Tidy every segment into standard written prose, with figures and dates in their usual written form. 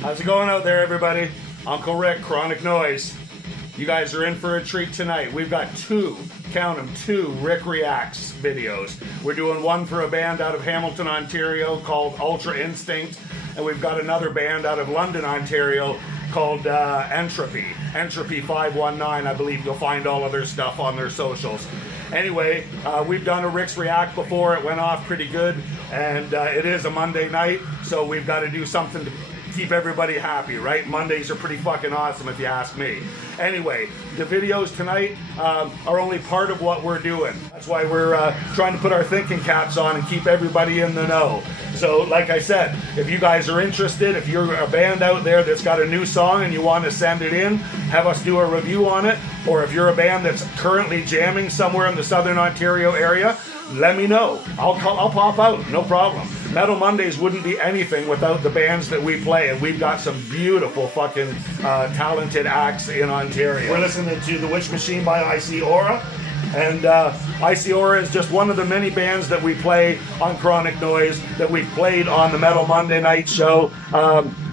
How's it going out there, everybody? Unkle Rick, Kronik Noise. You guys are in for a treat tonight. We've got two, count them, two Rick Reacts videos. We're doing one for a band out of Hamilton, Ontario called Ultra Instinct, and we've got another band out of London, Ontario called Entropy. Entropy 519, I believe you'll find all of their stuff on their socials. Anyway, we've done a Rick's React before. It went off pretty good, and it is a Monday night, so we've got to do something to keep everybody happy, right? Mondays are pretty fucking awesome if you ask me. Anyway, the videos tonight are only part of what we're doing. That's why we're trying to put our thinking caps on and keep everybody in the know. So like I said, if you guys are interested, if you're a band out there that's got a new song and you want to send it in, have us do a review on it, or if you're a band that's currently jamming somewhere in the Southern Ontario area, let me know. I'll pop out, no problem. Metal Mondays wouldn't be anything without the bands that we play, and we've got some beautiful fucking talented acts in Ontario. We're listening to The Witch Machine by Icy Aura, and Icy Aura is just one of the many bands that we play on Kronik Noise, that we've played on the Metal Monday night show.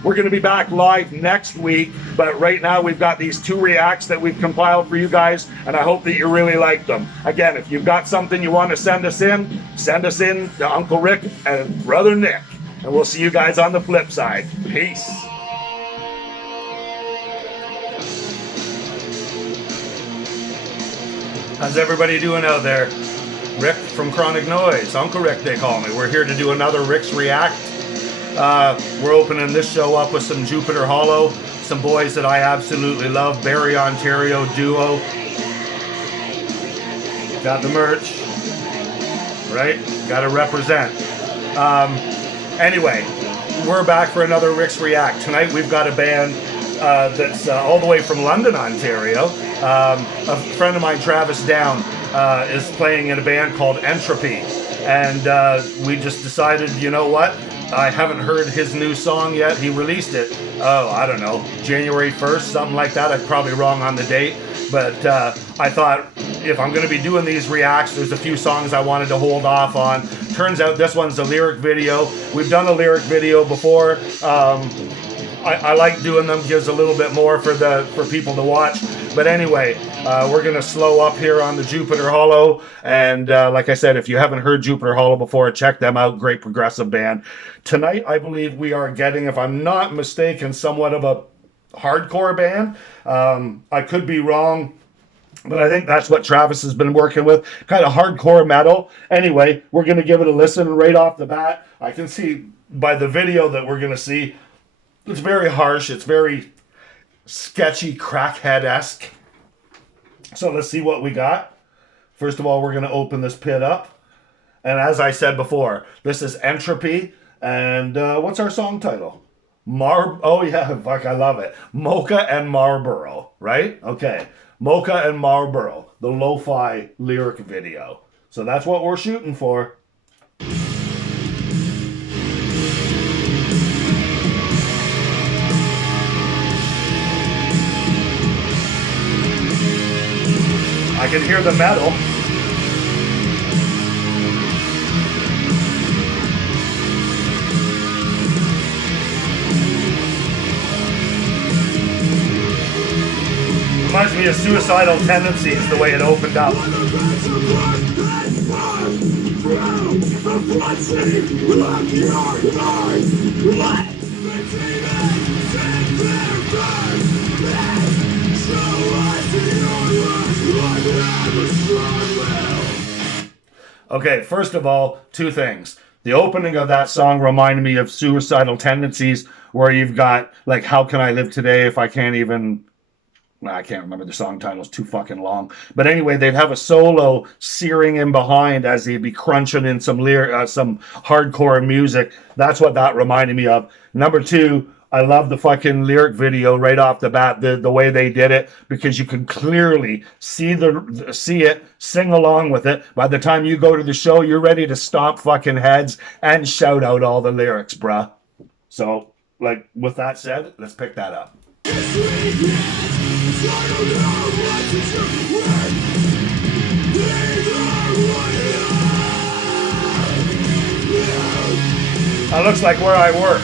We're going to be back live next week, but right now we've got these two reacts that we've compiled for you guys, and I hope that you really like them. Again, if you've got something you want to send us in to Unkle Rick and Brother Nick, and we'll see you guys on the flip side. Peace. How's everybody doing out there? Rick from Kronik Noise, Unkle Rick they call me. We're here to do another Rick's React. We're opening this show up with some Jupiter Hollow, some boys that I absolutely love, Barrie, Ontario duo. Got the merch, right? Got to represent. Anyway, we're back for another Rick's React. Tonight we've got a band that's all the way from London, Ontario. A friend of mine, Travis Down, is playing in a band called Entropy. And we just decided, you know what? I haven't heard his new song yet. He released it, I don't know, January 1st, something like that. I'm probably wrong on the date. But I thought, if I'm going to be doing these reacts, there's a few songs I wanted to hold off on. Turns out this one's a lyric video. We've done a lyric video before. I like doing them, gives a little bit more for people to watch. But anyway, we're going to slow up here on the Jupiter Hollow. And like I said, if you haven't heard Jupiter Hollow before, check them out. Great progressive band. Tonight, I believe we are getting, if I'm not mistaken, somewhat of a hardcore band. I could be wrong, but I think that's what Travis has been working with. Kind of hardcore metal. Anyway, we're going to give it a listen right off the bat. I can see by the video that we're going to see, it's very harsh. It's very sketchy, crackhead-esque. So let's see what we got. First of all, we're going to open this pit up. And as I said before, this is Entropy. And what's our song title? Oh yeah, fuck, I love it. Mocha and Marlboro, right? Okay. Mocha and Marlboro, the lo-fi lyric video. So that's what we're shooting for. I can hear the metal. Reminds me of Suicidal Tendencies, the way it opened up. Okay, first of all, two things. The opening of that song reminded me of Suicidal Tendencies, where you've got, like, how can I live today if I can't even... I can't remember the song title, it's too fucking long. But anyway, they'd have a solo searing in behind as they'd be crunching in some hardcore music. That's what that reminded me of. Number two, I love the fucking lyric video right off the bat, the way they did it, because you can clearly see it, sing along with it. By the time you go to the show, you're ready to stomp fucking heads and shout out all the lyrics, bruh. So, like, with that said, let's pick that up. That looks like where I work.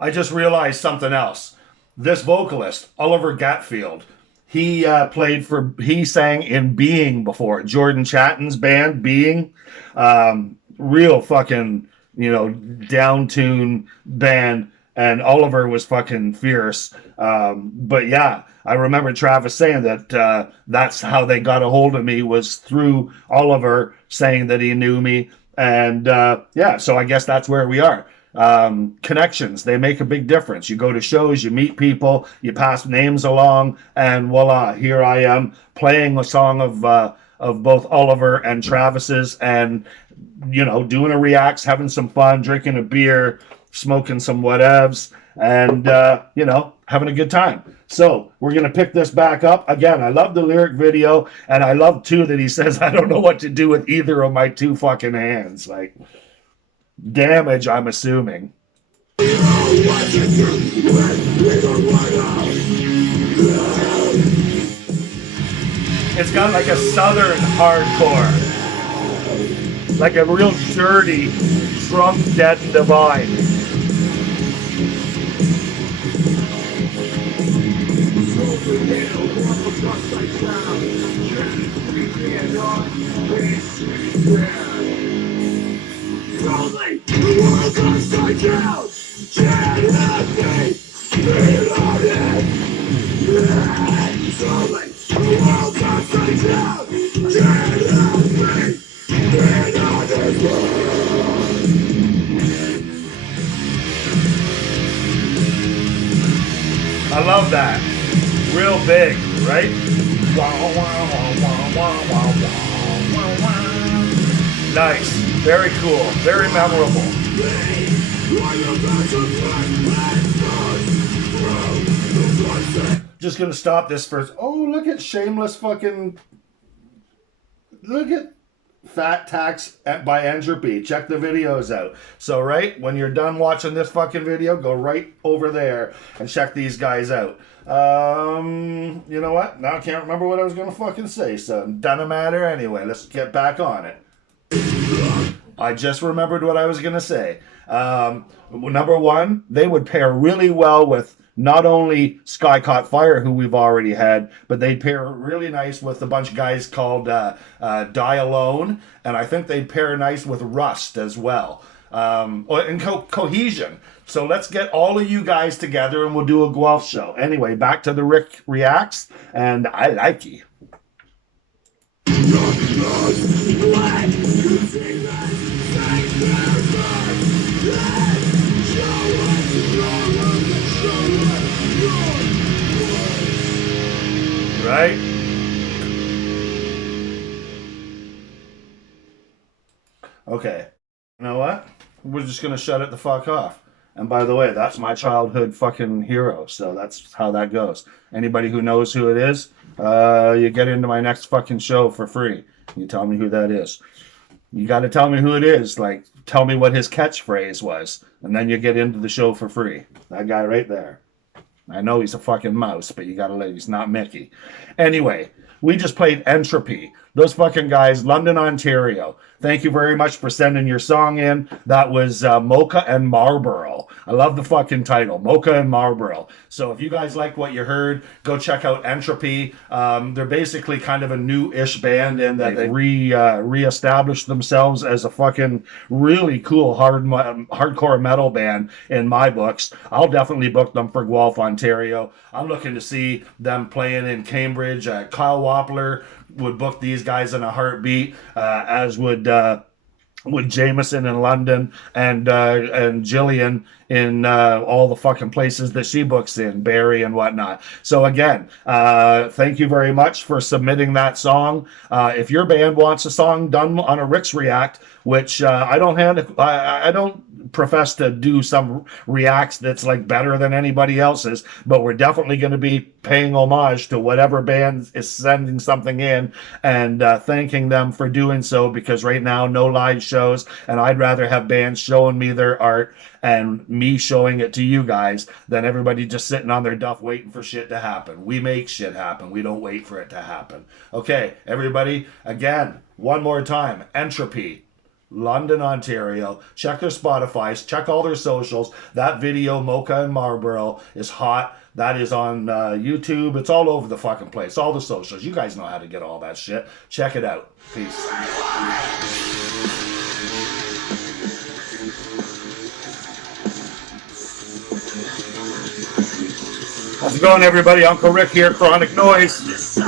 I just realized something else. This vocalist, Oliver Gatfield, he sang in Being before, Jordan Chatton's band Being. Real fucking, down tune band, and Oliver was fucking fierce. But yeah, I remember Travis saying that that's how they got a hold of me, was through Oliver saying that he knew me. And yeah, so I guess that's where we are. Connections, they make a big difference. You go to shows, you meet people, you pass names along, and voila, here I am playing a song of both Oliver and Travis's, and doing a reacts, having some fun, drinking a beer, smoking some whatevs, and having a good time. So we're gonna pick this back up again. I love the lyric video, and I love too that he says, I don't know what to do with either of my two fucking hands. Like, damage, I'm assuming. It's got like a southern hardcore, like a real dirty, drunk, dead and divine. Slowly, the world's upside down. Can't have me, feed on it. Slowly, the world's upside down. Can't have me, feed on it. I love that. Real big, right? Nice. Very cool. Very memorable. Just gonna stop this first. Oh, look at shameless fucking. Look at Fat Tax by Entropy. Check the videos out. So, right, when you're done watching this fucking video, go right over there and check these guys out. You know what? Now I can't remember what I was gonna fucking say, so it doesn't matter anyway. Let's get back on it. I just remembered what I was going to say. Number one, they would pair really well with not only Sky Caught Fire, who we've already had, but they'd pair really nice with a bunch of guys called Die Alone, and I think they'd pair nice with Rust as well. And Cohesion. So let's get all of you guys together and we'll do a Guelph show. Anyway, back to the Rick Reacts, and I like you. Right? Okay. You know what? We're just gonna shut it the fuck off. And by the way, that's my childhood fucking hero, so that's how that goes. Anybody who knows who it is, you get into my next fucking show for free. You tell me who that is. You got to tell me who it is. Like, tell me what his catchphrase was, and then you get into the show for free. That guy right there. I know he's a fucking mouse, but you got to let he's not Mickey. Anyway, we just played Entropy. Those fucking guys, London, Ontario. Thank you very much for sending your song in. That was Mocha and Marlboro. I love the fucking title, Mocha and Marlboro. So if you guys like what you heard, go check out Entropy. They're basically kind of a new-ish band in that they re-established themselves as a fucking really cool hardcore metal band in my books. I'll definitely book them for Guelph, Ontario. I'm looking to see them playing in Cambridge. Kyle Wappler would book these guys in a heartbeat, as would Jameson in London and Jillian in all the fucking places that she books in, Barry and whatnot. So again, thank you very much for submitting that song. If your band wants a song done on a Rick's React, which I don't profess to do some reacts that's like better than anybody else's, but we're definitely going to be paying homage to whatever band is sending something in and thanking them for doing so, because right now no live shows, and I'd rather have bands showing me their art and me showing it to you guys than everybody just sitting on their duff waiting for shit to happen. We make shit happen. We don't wait for it to happen. Okay, everybody, again, one more time, Entropy. London, Ontario. Check their Spotify's, check all their socials. That video, Mocha and Marlboro, is hot. That is on YouTube. It's all over the fucking place. All the socials. You guys know how to get all that shit. Check it out. Peace. How's it going, everybody? Unkle Rick here, Kronik Noise.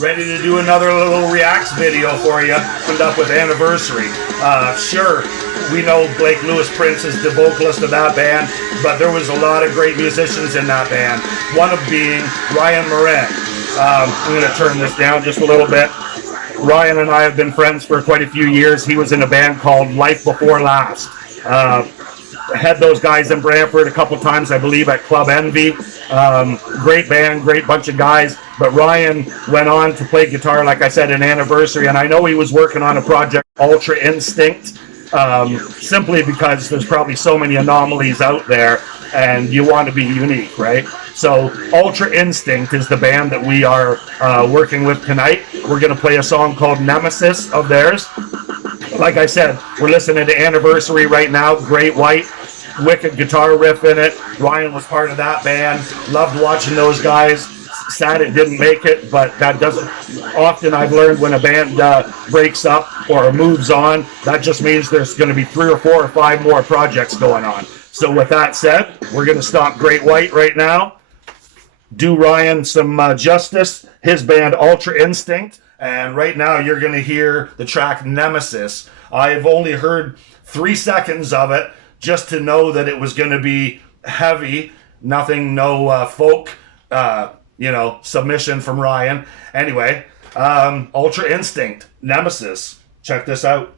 Ready to do another little reacts video for you. Put up with Anniversary. Sure, we know Blake Lewis Prince is the vocalist of that band, but there was a lot of great musicians in that band. One of being Ryan Moran. I'm going to turn this down just a little bit. Ryan and I have been friends for quite a few years. He was in a band called Life Before Last. Had those guys in Brantford a couple times, I believe, at Club Envy. Great band, great bunch of guys. But Ryan went on to play guitar, like I said, in Anniversary. And I know he was working on a project, Ultra Instinct, simply because there's probably so many anomalies out there and you want to be unique, right? So Ultra Instinct is the band that we are working with tonight. We're going to play a song called Nemesis of theirs. Like I said, we're listening to Anniversary right now. Great White, wicked guitar riff in it. Ryan was part of that band. Loved watching those guys. Sad it didn't make it, but that doesn't. Often I've learned when a band breaks up or moves on, that just means there's going to be 3 or 4 or 5 more projects going on. So with that said, we're going to stop Great White right now. Do Ryan some justice. His band Ultra Instinct. And right now you're going to hear the track Nemesis. I've only heard 3 seconds of it just to know that it was going to be heavy. Nothing, no folk, submission from Ryan. Anyway, Ultra Instinct, Nemesis. Check this out.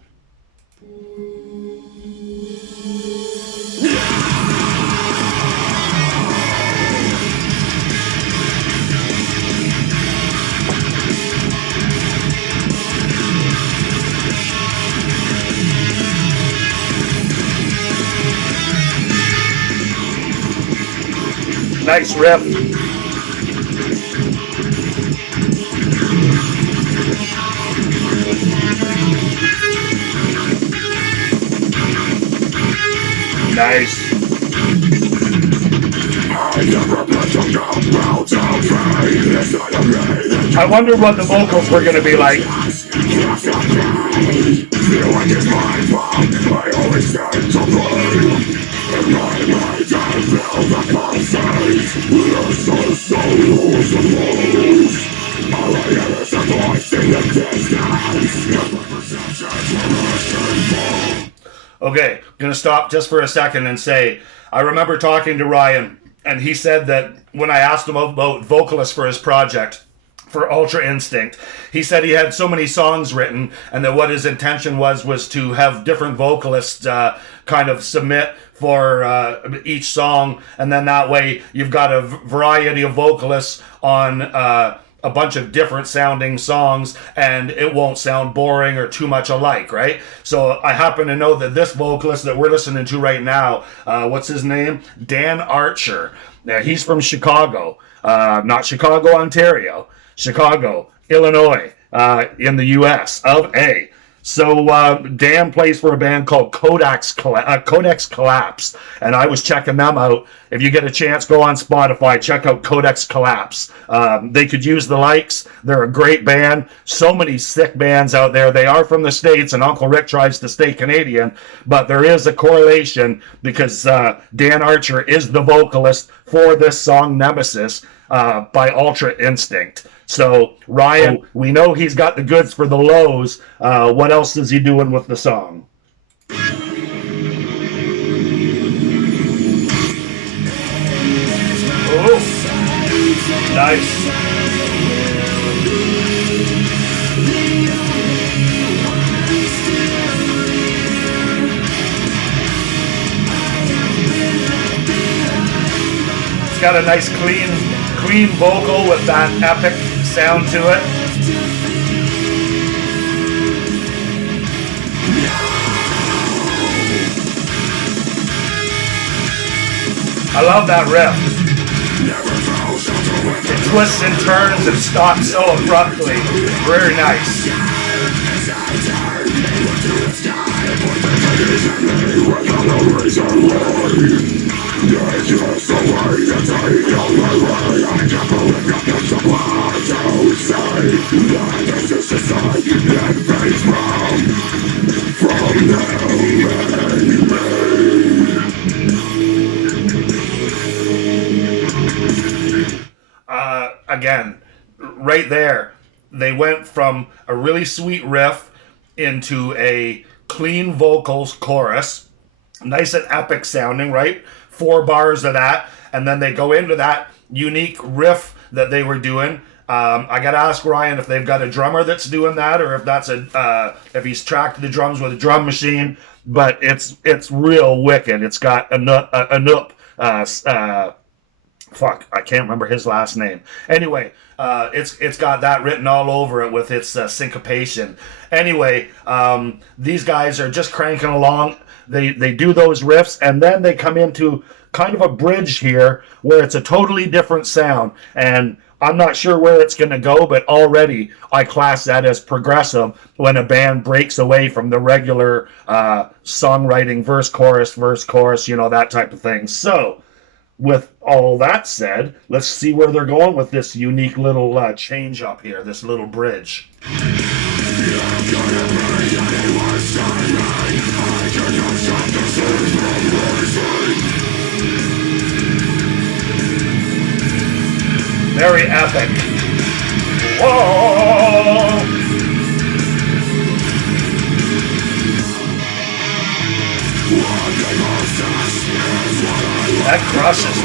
Nice riff. Nice. I wonder what the vocals were going to be like. Okay, gonna stop just for a second and say, I remember talking to Ryan, and he said that when I asked him about vocalists for his project, for Ultra Instinct, he said he had so many songs written, and that what his intention was to have different vocalists kind of submit for each song, and then that way you've got a variety of vocalists on a bunch of different sounding songs, and it won't sound boring or too much alike, right? So I happen to know that this vocalist that we're listening to right now, what's his name? Dan Archer. He's from Chicago, not Chicago, Ontario, Chicago, Illinois, in the U.S. of A. So Dan plays for a band called Codex Collapse, and I was checking them out. If you get a chance, go on Spotify, check out Codex Collapse. They could use the likes. They're a great band. So many sick bands out there. They are from the States, and Unkle Rick tries to stay Canadian, but there is a correlation because Dan Archer is the vocalist for this song Nemesis by Ultra Instinct. So, Ryan, we know he's got the goods for the lows. What else is he doing with the song? Oh, nice. It's got a nice clean vocal with that epic sound to it. I love that riff. It twists and turns and stops so abruptly. Very nice. Again, right there, they went from a really sweet riff into a clean vocals chorus, nice and epic sounding, right? 4 bars of that, and then they go into that unique riff that they were doing. I gotta ask Ryan if they've got a drummer that's doing that, or if that's if he's tracked the drums with a drum machine. But it's real wicked. It's got fuck, I can't remember his last name. Anyway, it's got that written all over it with its syncopation. Anyway, these guys are just cranking along. They do those riffs, and then they come into kind of a bridge here where it's a totally different sound. And I'm not sure where it's going to go, but already I class that as progressive when a band breaks away from the regular songwriting, verse, chorus, that type of thing. So, with all that said, let's see where they're going with this unique little change up here, this little bridge. Very epic. Whoa! That crushes me.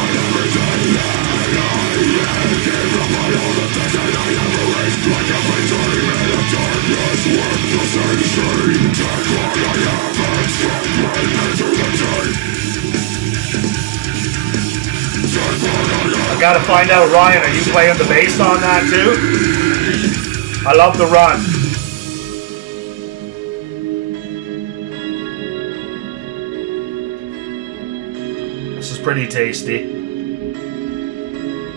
I gotta find out, Ryan, are you playing the bass on that too? I love the run. This is pretty tasty.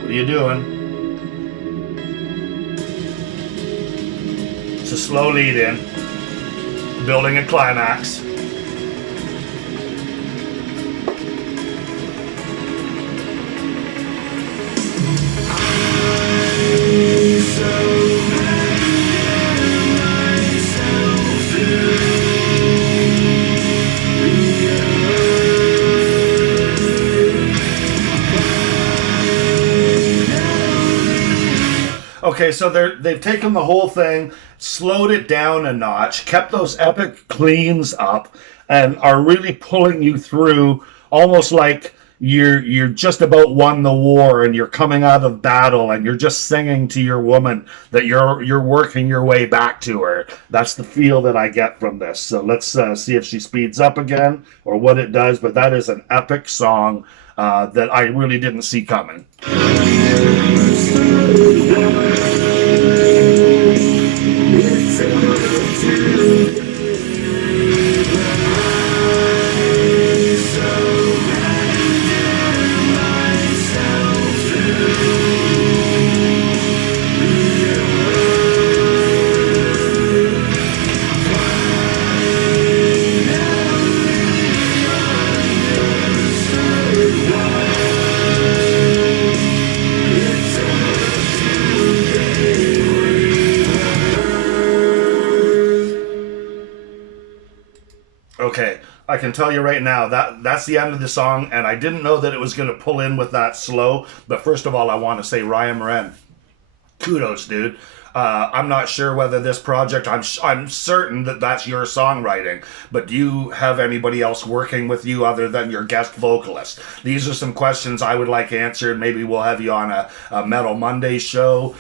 What are you doing? It's a slow lead in, building a climax. Okay, so they've taken the whole thing, slowed it down a notch, kept those epic cleans up, and are really pulling you through almost like you're just about won the war and you're coming out of battle and you're just singing to your woman that you're working your way back to her. That's the feel that I get from this. So let's see if she speeds up again or what it does. But that is an epic song that I really didn't see coming. Okay, I can tell you right now that's the end of the song, and I didn't know that it was going to pull in with that slow. But first of all, I want to say, Ryan Moran, kudos, dude. I'm not sure whether this project, I'm certain that that's your songwriting, but do you have anybody else working with you other than your guest vocalist? These are some questions I would like answered. Maybe we'll have you on a Metal Monday show.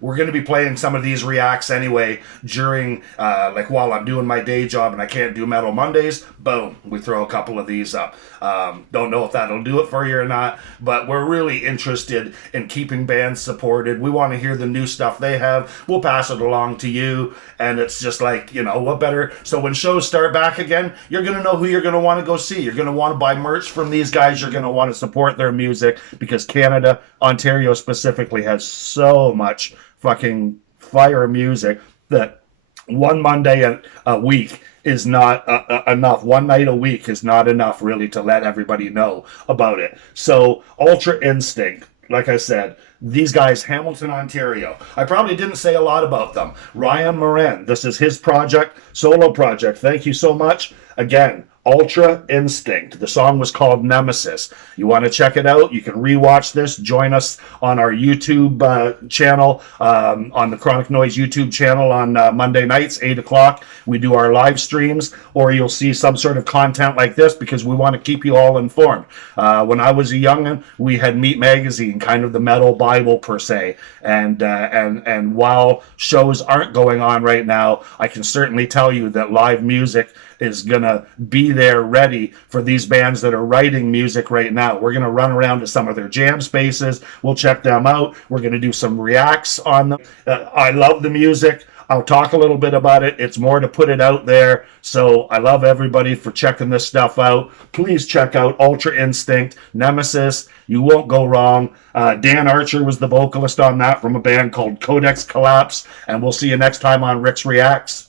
We're going to be playing some of these reacts anyway during, like while I'm doing my day job and I can't do Metal Mondays, boom, we throw a couple of these up. Don't know if that'll do it for you or not, but we're really interested in keeping bands supported. We want to hear the new stuff they have. We'll pass it along to you, and it's just like, you know, what better? So when shows start back again, you're going to know who you're going to want to go see. You're going to want to buy merch from these guys. You're going to want to support their music because Canada, Ontario specifically, has so much fucking fire music that one Monday a week is not enough. One night a week is not enough, really, to let everybody know about it. So, Ultra Instinct, like I said, these guys, Hamilton, Ontario. I probably didn't say a lot about them. Ryan Moran, this is his project, solo project. Thank you so much. Again, Ultra Instinct. The song was called Nemesis. You want to check it out? You can rewatch this. Join us on our YouTube channel, on the Kronik Noise YouTube channel on Monday nights, 8 o'clock. We do our live streams, or you'll see some sort of content like this because we want to keep you all informed. When I was a youngin', we had Meat Magazine, kind of the metal Bible per se. And while shows aren't going on right now, I can certainly tell you that live music is going to be there ready for these bands that are writing music right now. We're going to run around to some of their jam spaces. We'll check them out. We're going to do some reacts on them. I love the music. I'll talk a little bit about it. It's more to put it out there. So I love everybody for checking this stuff out. Please check out Ultra Instinct, Nemesis. You won't go wrong. Dan Archer was the vocalist on that from a band called Codex Collapse. And we'll see you next time on Rick's Reacts.